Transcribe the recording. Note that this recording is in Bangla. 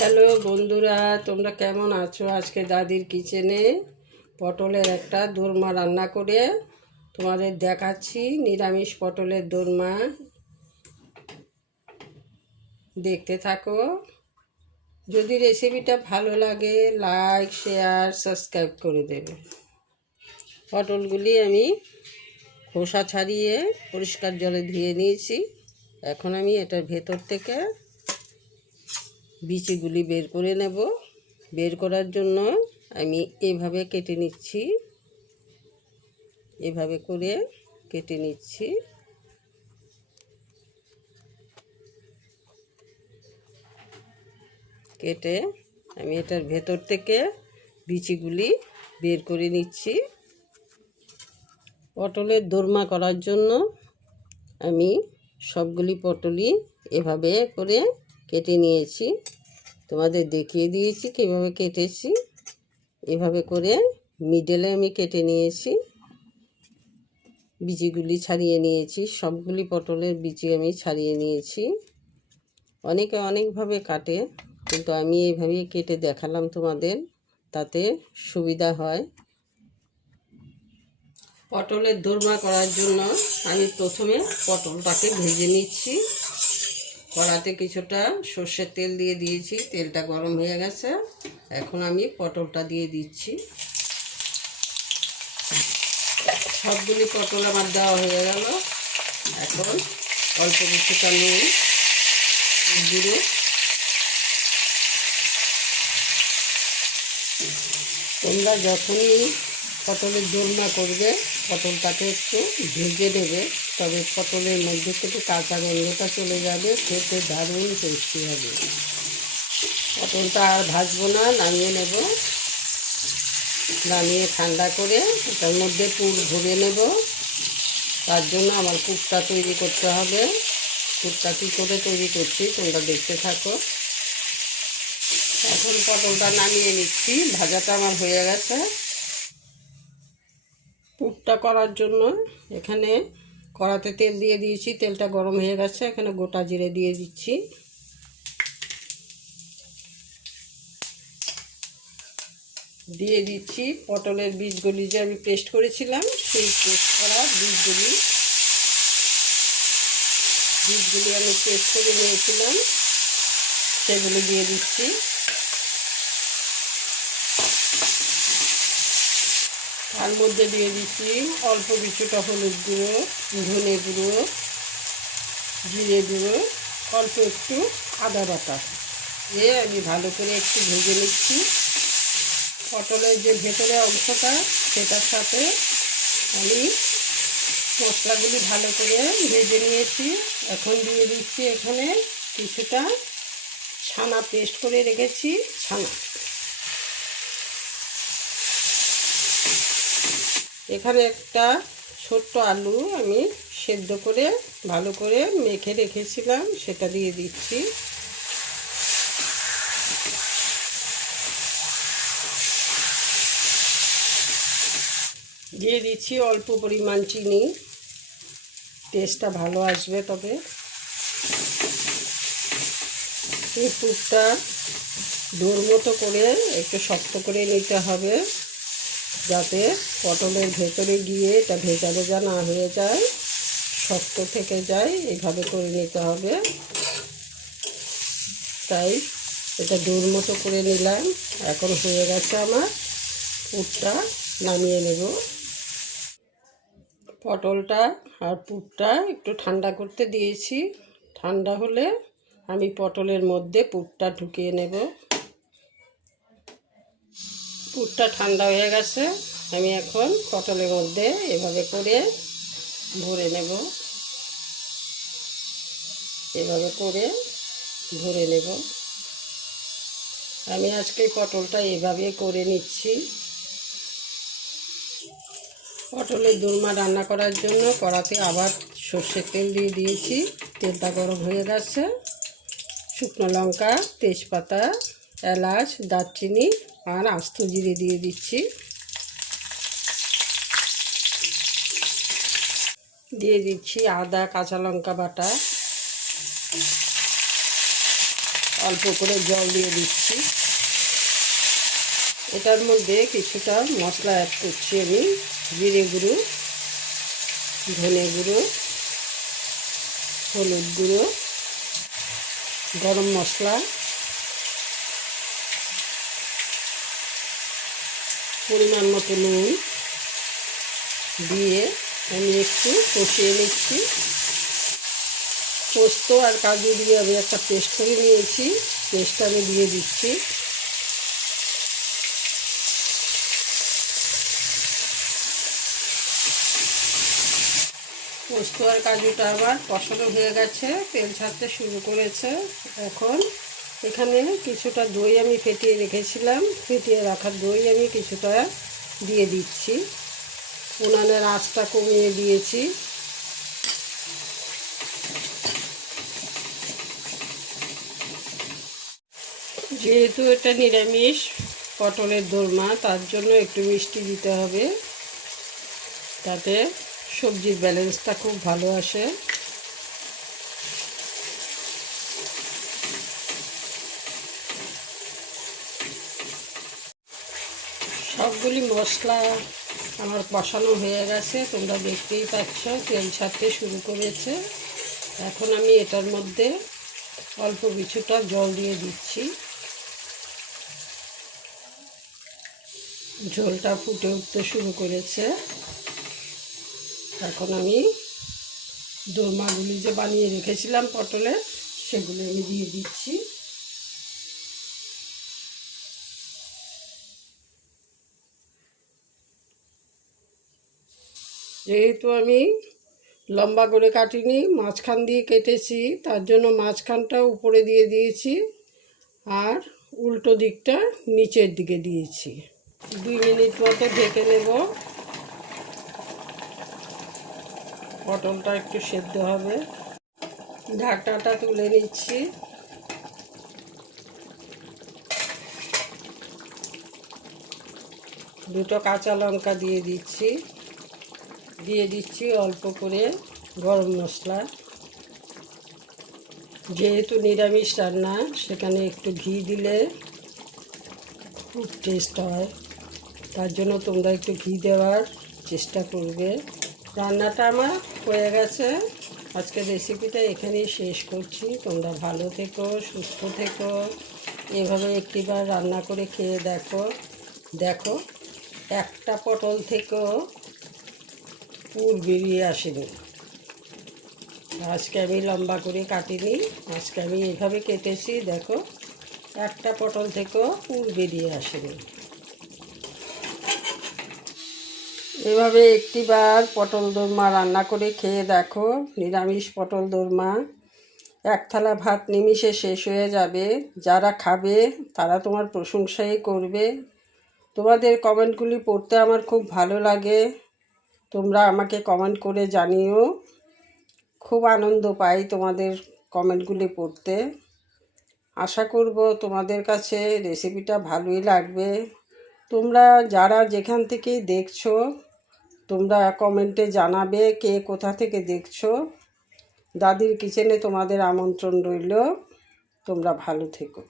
হ্যালো বন্ধুরা, তোমরা কেমন আছো? আজকে দাদির কিচেনে পটলের একটা দোরমা রান্না করে তোমাদের দেখাচ্ছি। নিরামিষ পটলের দোরমা, দেখতে থাকো। যদি রেসিপিটা ভালো লাগে লাইক শেয়ার সাবস্ক্রাইব করে দেবে। পটলগুলি আমি খোসা ছাড়িয়ে পরিষ্কার জলে ধুয়ে নিয়েছি। এখন আমি এটার ভেতর থেকে বিচিগুলি বের করে নেব। বের করার জন্য আমি এভাবে কেটে নিচ্ছি, এভাবে করে কেটে নিচ্ছি। কেটে আমি এটার ভেতর থেকে বিচিগুলি বের করে নিচ্ছি। পটলের দোরমা করার জন্য আমি সবগুলি পটলই এভাবে করে কেটে নিয়েছি, তোমাদের দেখিয়ে দিয়েছি কীভাবে কেটেছি। এভাবে করে মিডলে আমি কেটে নিয়েছি, বিচিগুলি ছাড়িয়ে নিয়েছি। সবগুলি পটলের বিচি আমি ছাড়িয়ে নিয়েছি। অনেকে অনেকভাবে কাটে, কিন্তু আমি এইভাবেই কেটে দেখালাম তোমাদের, তাতে সুবিধা হয়। পটলের দোরমা করার জন্য আমি প্রথমে পটলটাকে ভেজে নিচ্ছি। কড়াতে কিছুটা সর্ষের তেল দিয়ে দিয়েছি, তেলটা গরম হয়ে গেছে। এখন আমি পটলটা দিয়ে দিচ্ছি। সবগুলি পটল আমার দেওয়া হয়ে গেল। এখন অল্প কিছুটা নুন, গুঁড়ো, তোমরা যখনই পটলের দোরমা করবে পটলটাকে একটু ভেজে দেবে, তবে পটলের মধ্যে থেকে কাঁচা গন্ধটা চলে যাবে, খেতে দারুণ টেস্টি হবে। পটলটা আর ভাজবো না, নামিয়ে নেব। নামিয়ে ঠান্ডা করে ওটার মধ্যে পুর ভরে নেব। তার জন্য আমার পুরটা তৈরি করতে হবে। পুরটা কী করে তৈরি করছি তোমরা দেখতে থাকো। এখন পটলটা নামিয়ে নিচ্ছি, ভাজাটা আমার হয়ে গেছে। পুরটা করার জন্য এখানে কড়াতে তেল দিয়ে দিয়েছি, তেলটা গরম হয়ে গেছে। এখানে গোটা জিরে দিয়ে দিচ্ছি। দিয়ে দিচ্ছি পটলের বীজগুলি যে আমি পেস্ট করেছিলাম, সেই পেস্ট করা বীজগুলি আমি পেস্ট করে নিয়েছিলাম, সেগুলো দিয়ে দিচ্ছি। তার মধ্যে দিয়ে দিচ্ছি অল্প কিছুটা হলুদ গুঁড়ো, ধনে গুঁড়ো, জিরে গুঁড়ো, অল্প একটু আদা বাটা দিয়ে আমি ভালো করে একটু ভেজে নিচ্ছি। পটলের যে ভেতরে অংশটা সেটার সাথে আমি মশলাগুলি ভালো করে ভেজে নিয়েছি। এখন দিয়ে দিচ্ছি এখানে কিছুটা ছানা পেস্ট করে রেখেছি, ছানা। এখানে একটা ছোট্ট আলু আমি সেদ্ধ করে ভালো করে মেখে রেখেছিলাম, সেটা দিয়ে দিচ্ছি। দিয়ে দিচ্ছি অল্প পরিমাণ চিনি, টেস্টটা ভালো আসবে। তবে এই পুরটা ডোর মতো করে একটু শক্ত করে নিতে হবে, যাতে পটলের ভেতরে গিয়ে এটা ভেজা ভেজা না হয়ে যায়, শক্ত থেকে যায়। এইভাবে করে নিতে হবে। তাই এটা ডোর মতো করে নিলাম। এখন হয়ে গেছে আমার পুরটা, নামিয়ে নেব। পটলটা আর পুরটা একটু ঠান্ডা করতে দিয়েছি। ঠান্ডা হলে আমি পটলের মধ্যে পুরটা ঢুকিয়ে নেব। পুরটা ঠান্ডা হয়ে গেছে, আমি এখন পটলের মধ্যে এভাবে করে ভরে নেব। এভাবে করে ভরে নেব। আমি আজকে পটলটা এভাবে করে নিচ্ছি। পটলের দোরমা রান্না করার জন্য কড়াতে আবার সর্ষের তেল দিয়ে দিয়েছি। তেলটা গরম হয়ে গেছে। শুকনো লঙ্কা, তেজপাতা, এলাচ, দারচিনি আর আস্ত জিরে দিয়ে দিচ্ছি। দিয়ে দিচ্ছি আদা কাঁচা লঙ্কা বাটা। অল্প করে জল দিয়ে দিচ্ছি। এটার মধ্যে কিছুটা মশলা অ্যাড করছি আমি, জিরে গুঁড়ো, ধনে গুঁড়ো, হলুদ গুঁড়ো, গরম মশলা, পরিমাণ মতো নুন দিয়ে আমি একটু কষিয়ে নিচ্ছি। পোস্ত আর কাজু দিয়ে আমি একটা পেস্ট করে নিয়েছি, পেস্টটা আমি দিয়ে দিচ্ছি। পোস্ত আর কাজুটা আবার কষানো হয়ে গেছে, তেল ছাড়তে শুরু করেছে। এখন এখানে কিছুটা দই আমি ফেটিয়ে রেখেছিলাম, ফেটিয়ে রাখা দই আমি কিছুটা দিয়ে দিচ্ছি। উনানের আঁচটা কমিয়ে দিয়েছি। যেহেতু এটা নিরামিষ পটলের দোরমা, তার জন্য একটু মিষ্টি দিতে হবে, তাতে সবজির ব্যালেন্সটা খুব ভালো আসে। সবগুলি মশলা আমার কষানো হয়ে গেছে, তোমরা দেখতেই পাচ্ছ তেল ছাড়তে শুরু করেছে। এখন আমি এটার মধ্যে অল্প কিছুটা জল দিয়ে দিচ্ছি। ঝোলটা ফুটে উঠতে শুরু করেছে। এখন আমি দোরমাগুলি যে বানিয়ে রেখেছিলাম পটলের, সেগুলো আমি দিয়ে দিচ্ছি। যেহেতু আমি লম্বা করে কাটিনি, মাঝখান দিয়ে কেটেছি, তার জন্য মাঝখানটা উপরে দিয়ে দিয়েছি আর উল্টো দিকটা নিচের দিকে দিয়েছি। 2 মিনিট মতো ঢেকে নেব। পটলটা একটু সেদ্ধ হবে। ঢাকনাটা তুলে নিচ্ছি। দুটো কাঁচা লঙ্কা দিয়ে দিচ্ছি। দিয়ে দিচ্ছি অল্প করে গরম মশলা। যেহেতু নিরামিষ রান্না, সেখানে একটু ঘি দিলে খুব টেস্ট হয়, তার জন্য তোমরা একটু ঘি দেওয়ার চেষ্টা করবে। রান্নাটা আমার হয়ে গেছে। আজকের রেসিপিটা এখানেই শেষ করছি। তোমরা ভালো থেকো, সুস্থ থেকো। এভাবে একটিবার রান্না করে খেয়ে দেখো একটা পটল থেকেও পুর বেরিয়ে আসেনি। আজকে আমি লম্বা করে কাটিনি, আজকে আমি এভাবে কেটেছি। দেখো, একটা পটল থেকেও পুর বেরিয়ে আসেনি। এভাবে একটিবার পটল দোরমা রান্না করে খেয়ে দেখো, নিরামিষ পটল দোরমা। এক থালা ভাত নিমিষে শেষ হয়ে যাবে। যারা খাবে তারা তোমার প্রশংসাই করবে। তোমাদের কমেন্টগুলি পড়তে আমার খুব ভালো লাগে। তোমরা আমাকে কমেন্ট করে জানিও। খুব আনন্দ পাই তোমাদের কমেন্টগুলি পড়তে। আশা করব তোমাদের কাছে রেসিপিটা ভালোই লাগবে। তোমরা যারা যেখান থেকেই দেখছো, তোমরা কমেন্টে জানাবে কে কোথা থেকে দেখছো। দাদির কিচেনে তোমাদের আমন্ত্রণ রইল। তোমরা ভালো থেকো।